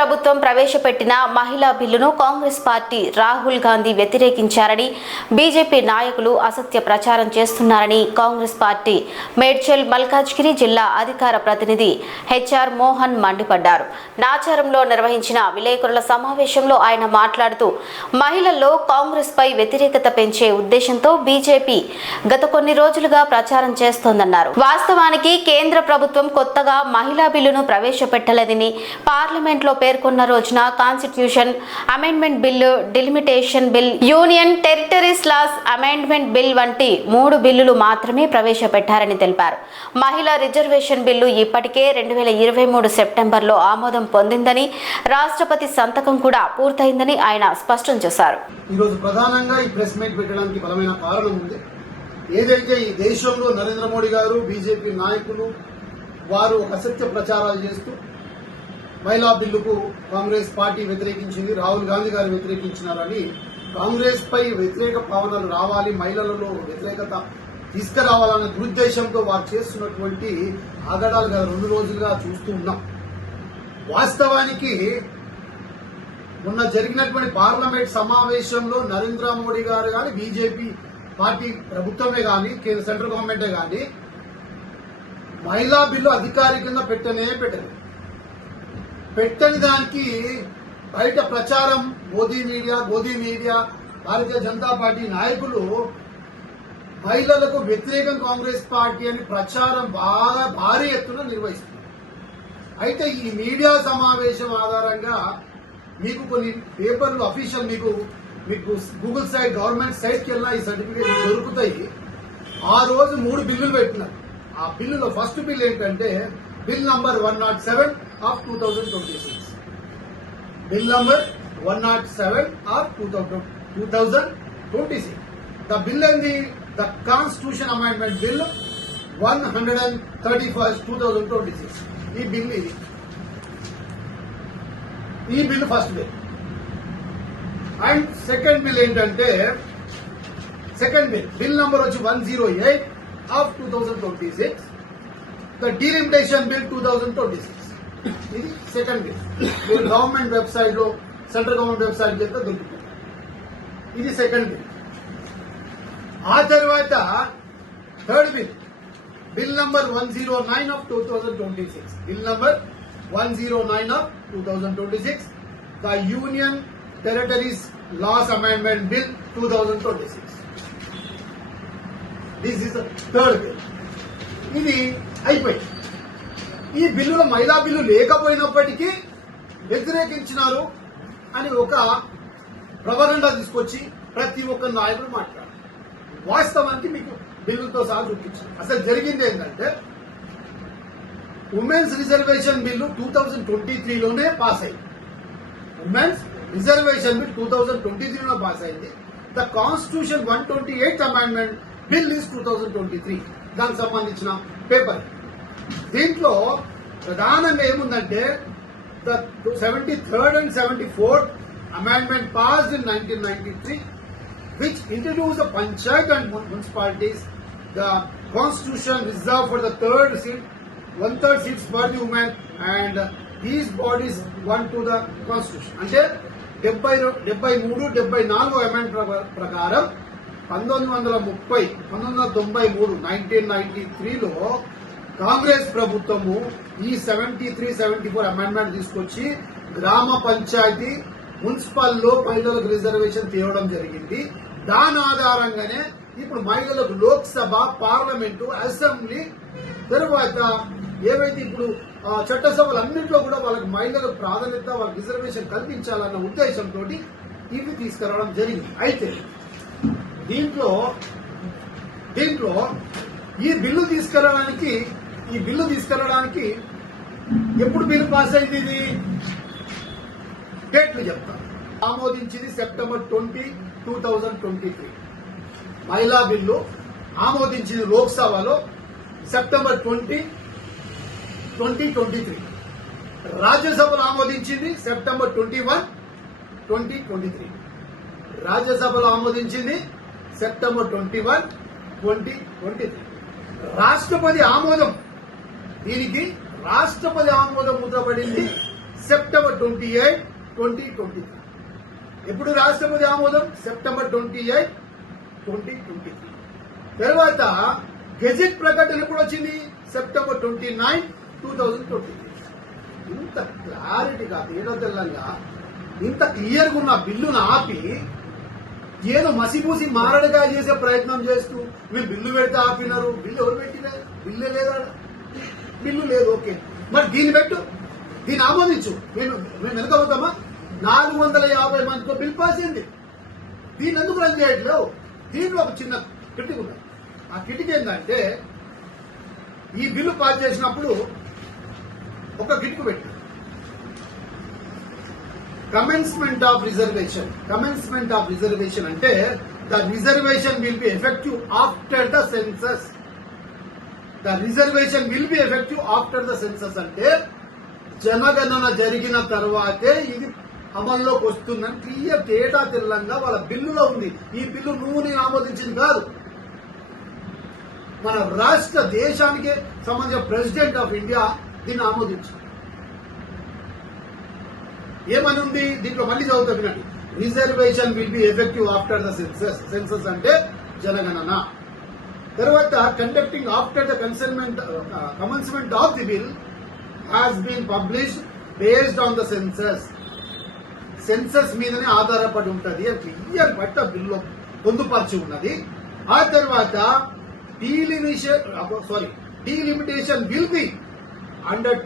ప్రభుత్వం ప్రవేశపెట్టిన మహిళా బిల్లును కాంగ్రెస్ పార్టీ రాహుల్ గాంధీ వ్యతిరేకించారని బీజేపీ నాయకులు అసత్య ప్రచారం చేస్తున్నారని కాంగ్రెస్ పార్టీ మేడ్చల్ మల్కాజ్గిరి జిల్లా అధికార ప్రతినిధి హెచ్ఆర్ మోహన్ మండిపడ్డారు. నాచారంలో నిర్వహించిన విలేకరుల సమావేశంలో ఆయన మాట్లాడుతూ మహిళల్లో కాంగ్రెస్ పై వ్యతిరేకత పెంచే ఉద్దేశంతో బీజేపీ గత కొన్ని రోజులుగా ప్రచారం చేస్తోందన్నారు. వాస్తవానికి కేంద్ర ప్రభుత్వం కొత్తగా మహిళా బిల్లును ప్రవేశపెట్టలేదని పార్లమెంట్ లో పేర్కొన్న రోజున constitution amendment bill, delimitation bill, union territories laws amendment bill వంటి 3 బిల్లులు మాత్రమే ప్రవేశపెట్టారని తెలిపారు. మహిళా రిజర్వేషన్ బిల్లు ఇప్పటికే 2023 సెప్టెంబర్లో ఆమోదం పొందిందని, రాష్ట్రపతి సంతకం కూడా పూర్తయిందని ఆయన స్పష్టం చేశారు. ఈరోజు ప్రధానంగా ఈ ప్రెస్ మీట్ పెట్టడానికి బలమైన కారణం ఉంది. ఏదైతే ఈ దేశంలో నరేంద్ర మోడీ గారు, బీజేపీ నాయకులు వారు అసత్య ప్రచారాలు చేస్తూ మహిళా బిల్లుకు కాంగ్రెస్ పార్టీ వ్యతిరేకించింది, రాహుల్ గాంధీ గారు వ్యతిరేకించినారని, కాంగ్రెస్ పై వ్యతిరేక భావనలు రావాలి, మహిళలలో వ్యతిరేకత తీసుకురావాలనే దురుద్దేశంతో వారు చేస్తున్నటువంటి ఆగడాలు 2 రోజులుగా చూస్తూ ఉన్నాం. వాస్తవానికి మొన్న జరిగినటువంటి పార్లమెంట్ సమావేశంలో నరేంద్ర మోడీ గారు కానీ, బీజేపీ పార్టీ ప్రభుత్వమే కానీ, కేంద్ర సెంట్రల్ గవర్నమెంటే కానీ మహిళా బిల్లు అధికారికంగా పెట్టలేదు. పెట్టని దానికి బయట ప్రచారం మోదీ మీడియా భారతీయ జనతా పార్టీ నాయకులు మహిళలకు వ్యతిరేకం కాంగ్రెస్ పార్టీ అని ప్రచారం బాగా భారీ ఎత్తున నిర్వహిస్తున్నారు. అయితే ఈ మీడియా సమావేశం ఆధారంగా మీకు కొన్ని పేపర్లు అఫీషియల్ మీకు గూగుల్ సైట్, గవర్నమెంట్ సైట్కి వెళ్ళినా ఈ సర్టిఫికేట్ దొరుకుతాయి. ఆ రోజు 3 బిల్లులు పెట్టినారు. ఆ బిల్లులో ఫస్ట్ బిల్ ఏంటంటే bill number 107 of 2026. Bill number 107 of 2026. The bill ఏంది? The constitution amendment bill 131 2026. ఈ bill first bill. And second bill ఏంటంటే బిల్ నంబర్ వచ్చి 108 ఆఫ్ 2026. The delimitation bill 2026. ఇది సెకండ్ బిల్. మీరు గవర్నమెంట్ వెబ్సైట్ లో, సెంట్రల్ గవర్నమెంట్ వెబ్సైట్ చేస్తే దొరుకుతుంది. ఇది సెకండ్ బిల్. ఆ తర్వాత third bill number 109 of 2026. Bill number 109 of 2026. The union territories laws amendment bill 2026. This is the third bill. ఇది అయిపోయింది. ఈ బిల్లులో మహిళా బిల్లు లేకపోయినప్పటికీ వ్యతిరేకించినారు అని ఒక ప్రవరంగా తీసుకొచ్చి ప్రతి ఒక్క నాయకుడు మాట్లాడారు. వాస్తవానికి మీకు బిల్లులతో సహా చూపించారు. అసలు జరిగింది ఏంటంటే ఉమెన్స్ రిజర్వేషన్ బిల్లు 2023లోనే పాస్ అయింది. ఉమెన్స్ రిజర్వేషన్ బిల్ 2023లో పాస్ అయింది. The constitution 128 amendment bill is 2023. దానికి సంబంధించిన పేపర్. దీంట్లో ప్రధానంగా ఏముందంటే the 73rd and 74th amendment passed in 1993 which introduced the panchayat and municipalities. The constitution reserved for the third seat, 1/3 seats for the women, and these bodies won to the constitution. అంటే 73-74 amendment ప్రకారం 1993 కాంగ్రెస్ ప్రభుత్వము ఈ 73-74 amendment తీసుకొచ్చి గ్రామ పంచాయతీ, మున్సిపల్లో మహిళలకు reservation తేవడం జరిగింది. దాని ఆధారంగానే ఇప్పుడు మహిళలకు లోక్సభ, పార్లమెంటు, అసెంబ్లీ, తరువాత ఏవైతే ఇప్పుడు చట్టసభలు అన్నింటిలో కూడా వాళ్ళకి మహిళలకు ప్రాధాన్యత, వాళ్ళకి రిజర్వేషన్ కల్పించాలన్న ఉద్దేశంతో ఇవి తీసుకురావడం జరిగింది. అయితే దీంట్లో ఈ బిల్లు తీసుకురావడానికి ఎప్పుడు బిల్లు పాస్ అయింది? ఇది డేట్లు చెప్తాను. ఆమోదించింది సెప్టెంబర్ 20, 2023. మహిళా బిల్లు ఆమోదించింది లోక్సభలో సెప్టెంబర్ 20, 2023. రాజ్యసభలో ఆమోదించింది సెప్టెంబర్ 21, 2023. రాజ్యసభలో ఆమోదించింది సెప్టెంబర్ 21, 2023. రాష్ట్రపతి ఆమోదం, దీనికి రాష్ట్రపతి ఆమోదం ముద్రపడింది సెప్టెంబర్ 28, 2023. ఎప్పుడు రాష్ట్రపతి ఆమోదం? సెప్టెంబర్ 28, 2023. తర్వాత గెజెట్ ప్రకటన ఎప్పుడు వచ్చింది? సెప్టెంబర్ 29, 2023. ఇంత క్లారిటీగా తేడతెల్లంగా ఇంత క్లియర్గా ఉన్న బిల్లును ఆపి ఏదో మసిపూసి మారడిగా చేసే ప్రయత్నం చేస్తూ మేము బిల్లు పెడితే ఆపినారు. బిల్లు ఎవరు పెట్టినా? బిల్లు లేదా? బిల్లు లేదు. ఓకే, మరి దీన్ని పెట్టు, దీన్ని ఆమోదించు. మేము వెనకపోతామా? 450 మందితో బిల్ పాస్ అయింది. దీన్ని ఎందుకు రన్ చేయట్లేవు? దీంట్లో ఒక చిన్న కిటికీ ఉంది. ఆ కిటికీ ఏంటంటే ఈ బిల్లు పాస్ చేసినప్పుడు ఒక కిటికీ పెట్టు, commencement of reservation. Commencement of reservation అంటే the reservation will be effective after the census. The reservation will be effective after the census అంటే జనగణన జరిగిన తర్వాతే ఇది అమల్లోకి వస్తుందని క్లియర్ తేటా తెల్లంగా వాళ్ళ బిల్లులో ఉంది. ఈ బిల్లు నువ్వు నేను ఆమోదించింది కాదు. మన రాష్ట్ర దేశానికి సంబంధించిన ప్రెసిడెంట్ ఆఫ్ ఇండియా దీన్ని ఆమోదించు. ఏమని ఉంది దీంట్లో? మళ్ళీ చదువుతా వినండి. Reservation will be effective after the census. Census అంటే జనగణన. తర్వాత conducting after the commencement of the bill has been published based on the census. Census మీదనే ఆధారపడి ఉంటది అని క్లియర్ బట్ట బిల్లు పొందుపరిచి ఉన్నది. ఆ తర్వాత డీలిమిటేషన్ విల్ బి అండర్